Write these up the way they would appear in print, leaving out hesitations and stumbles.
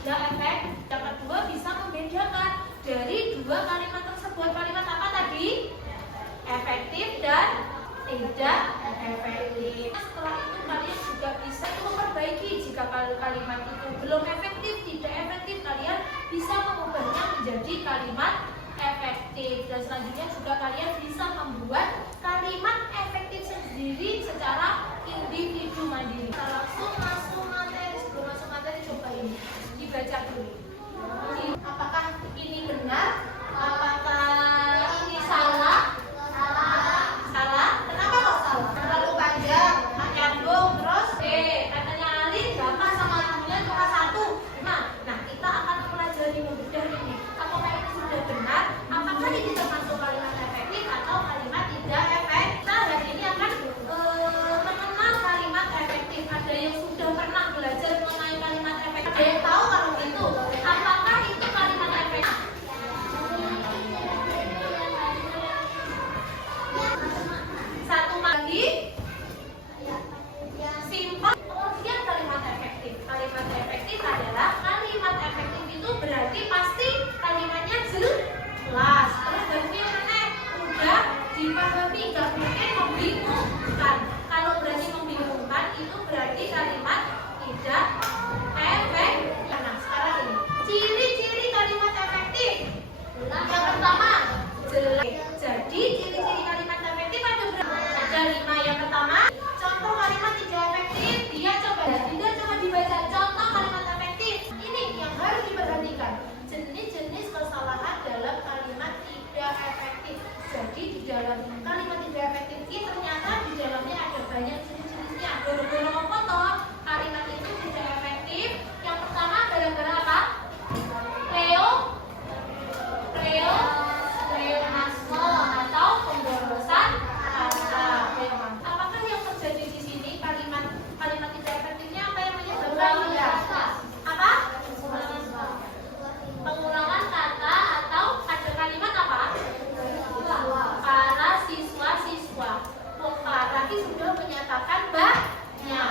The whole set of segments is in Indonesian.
tidak efektif. Yang kedua, bisa membedakan dari dua kalimat tersebut. Kalimat apa tadi? Efektif dan tidak efektif. Setelah itu kalian juga bisa memperbaiki jika kalimat itu belum efektif, tidak efektif, kalian bisa mengubahnya menjadi kalimat efektif. Dan selanjutnya juga kalian bisa membuat kalimat efektif sendiri secara individu mandiri. Kita langsung masuk materi. Sebelum masuk materi, coba ini dibaca dulu. Apakah ini benar? Apakah ini salah? Salah. Kenapa kok salah? Terlalu panjang, nyambung. Terus katanya Alin gampang sama ibunya cuma satu. Nah, kita akan mempelajari membedah ini. Apakah ini sudah benar? Apakah ini termasuk kalimat efektif atau kalimat tidak efektif? Kita hari ini akan mengenal kalimat efektif. Ada yang sudah pernah belajar mengenai kalimat efektif? Ada yang tahu kalau itu? Apakah itu kalimat efektif? Satu lagi, simpel. Pengertian kalimat efektif. Kalimat efektif adalah kalimat efektif itu berarti pasti kalimatnya jelas. Terus berarti mana? Mudah dipahami, gak mungkin membingungkan. Kalau berarti membingungkan itu berarti kalimat tidak efektif. Nah, sekarang ini ciri-ciri kalimat efektif. Yang pertama, jelas. Jadi ciri-ciri kalimat efektif ada berapa? Ada 5. Yang pertama, contoh kalimat tidak efektif. Dia coba dibaca contoh kalimat efektif. Ini yang harus diperhatikan. Jenis-jenis kesalahan dalam kalimat tidak efektif. Jadi di dalam kalimat tidak efektif ini ternyata di dalamnya ada banyak jenis-jenisnya. Gara-gara apa toh kalimat itu tidak efektif? Yang pertama gara-gara apa? Pleonasme atau pemborosan kata. Apakah yang terjadi di sini kalimat tidak efektifnya apa yang menyebabkan apa? Pengulangan kata atau ada kalimat apa? Para siswa-siswa. Para sudah menyatakan banyak.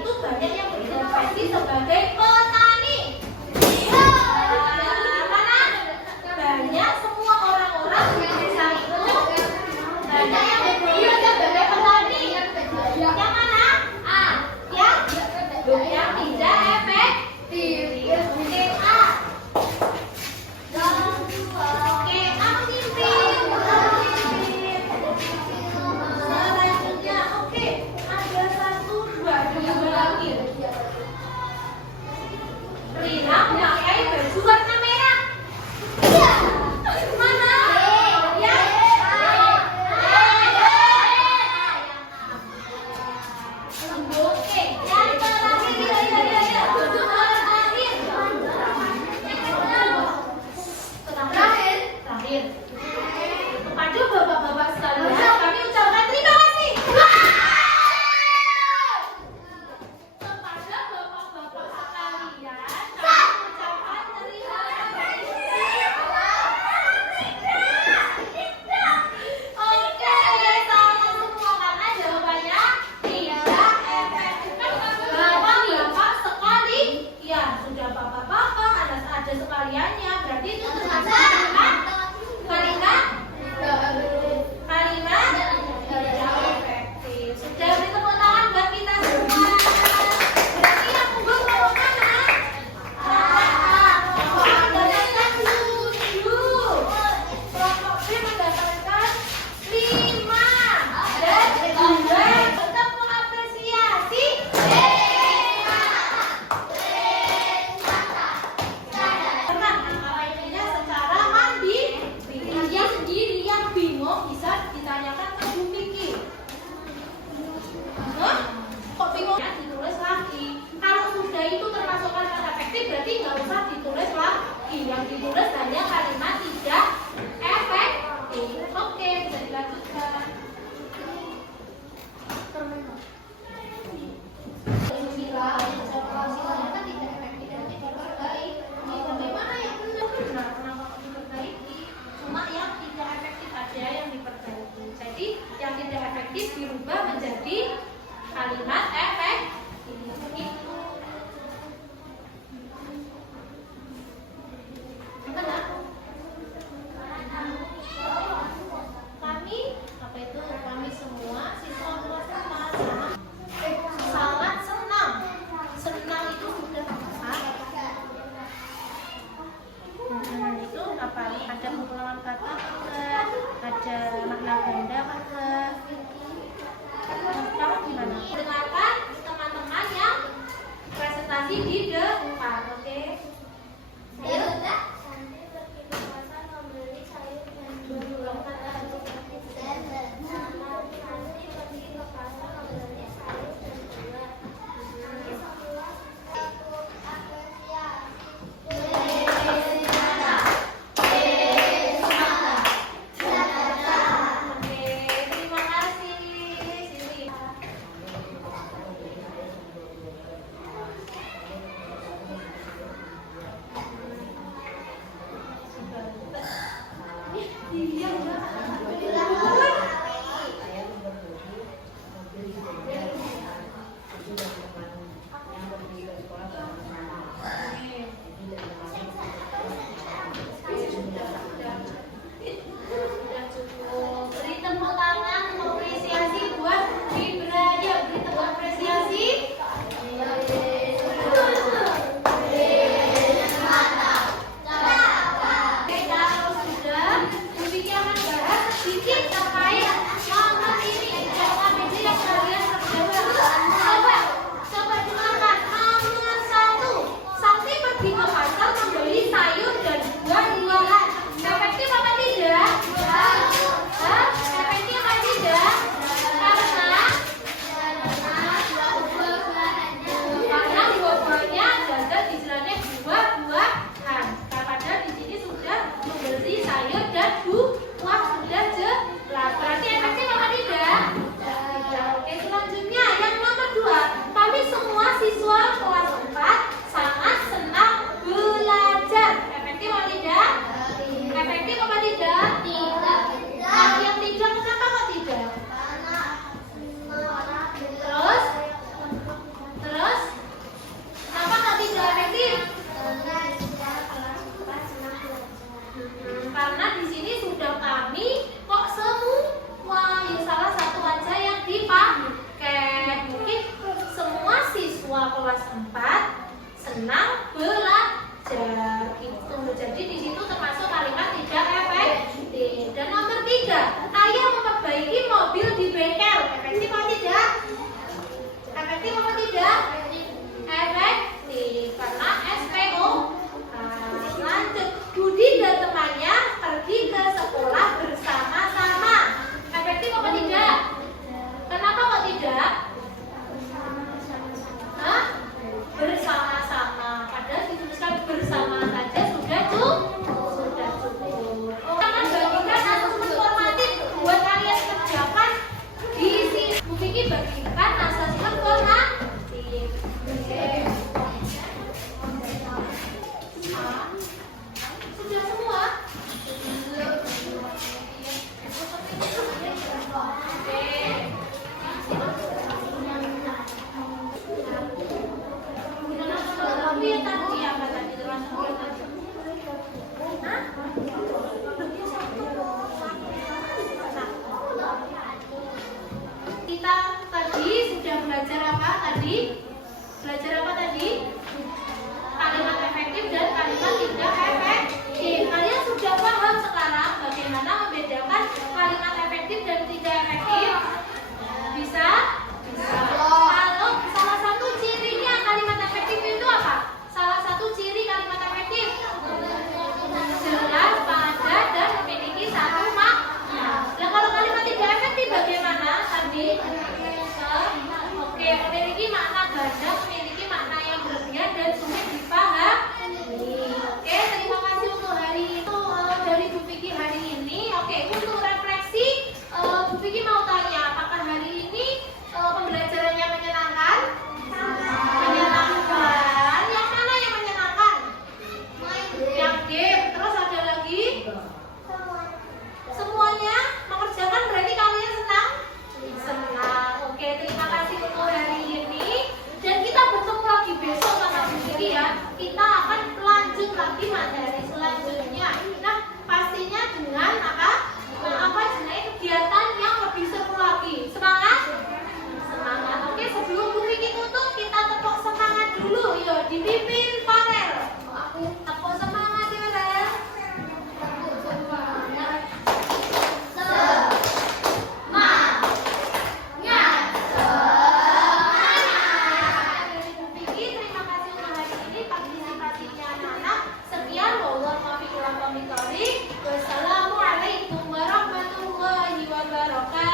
itu banyak yang berprofesi sebagai petani. Mana? Banyak semua orang-orang di desa itu banyak yang bekerja sebagai petani. Yang mana? A. Yang tidak efektif. Oke, A. Oke, A memimpin. Selanjutnya, oke, ada 1, 2 lagi. Rina memakai baju warna merah. Mana? Ya. Oke, yang terakhir. Kepada bapak-bapak sekalian, kami ucapkan terima kasih. Kepada bapak-bapak sekalian, kami ucapkan terima kasih. Oke, sama semua karena jawabannya tidak efektif. Bapak-bapak sekali, ya sudah bapak-bapak, ada sekaliannya, berarti itu termasuk kalimat tidak efektif. Sudah beri tepuk tangan buat kita semua. Berarti yang unggul kelompok mana? Kelompok mendapatkan 7. Kelompok B mendapatkan 5 dan 2. Tetap mengapresiasi. Secara mandiri, dia sendiri yang bingung bisa ditanyakan ke Bu Miki. Kok bingungnya ditulis lagi? Kalau sudah itu termasuk kalimat efektif, berarti nggak usah ditulis lagi. Yang ditulis hanya kalimat tidak efektif. Oke, bisa dilanjutkan. Bagaimana yang benar? Kenapa kok diperbaiki? Cuma yang tidak efektif ada yang diperbaiki. Jadi yang tidak efektif dirubah menjadi kalimat efektif. Benar? Kami semua siswa kelas 5 sangat senang. Senang itu sudah apa? Itu apa? Ada pengulangan kata enggak? Ada makna ganda enggak? Kamu gimana? Dengarkan teman-teman yang presentasi di depan, oke? Ayo. kelas 4 senang belajar gitu. Jadi di situ termasuk kalimat tidak efektif. Dan nomor 3, ayah memperbaiki mobil di bengkel. Efektif atau tidak? Efektif atau tidak? Efektif karena SPO. Lanjut, Budi dan temannya pergi ke sekolah bersama-sama. Efektif apa tidak? Kenapa kok tidak? Hah? Bersama-sama. Padahal dituliskan bersama saja sudah cukup. Jangan bagikan asesmen formatif buat kalian kerjakan di sini. Bu Vicky bagikan asesmen formatif. Sudah semua? Kita tadi sudah belajar apa tadi? Belajar apa tadi? Kalimat efektif dan kalimat tidak efektif. Kalian sudah paham sekarang bagaimana membedakan kalimat efektif dan tidak efektif? Bisa? Bisa. Kalau salah satu cirinya kalimat efektif itu apa? Salah satu ciri kalimat efektif jelas, padat, dan memiliki satu makna. Nah, kalau kalimat tidak efektif bagaimana tadi? Oke, memiliki makna ganda, memiliki makna yang berlebihan dan sulit dipahami. Oke, terima kasih untuk hari itu dari Bu Vicky hari ini. Oke, untuk refleksi, Bu Vicky mau tanya, apakah hari ini pembelajarannya menyenangkan? Menyenangkan. Yang mana yang menyenangkan? Yang game. Terus ada lagi? Semuanya mengerjakan berarti kalian senang? Senang. Oke, terima kasih untuk hari ini. Dan kita bertemu lagi besok sama Bu Vicky ya. Kita akan lanjut lagi materi selanjutnya. Nah, pastinya dengan apa? Dengan kegiatan yang lebih seru lagi. Semangat? Semangat. Oke, sebelum Bu Vicky tutup, kita tepuk semangat dulu. Yuk, dipimpin panel. Tepuk semangat ya, Rel. Terima kasih untuk hari ini partisipasinya anak-anak. Sekian, wassalamualaikum warahmatullahi wabarakatuh.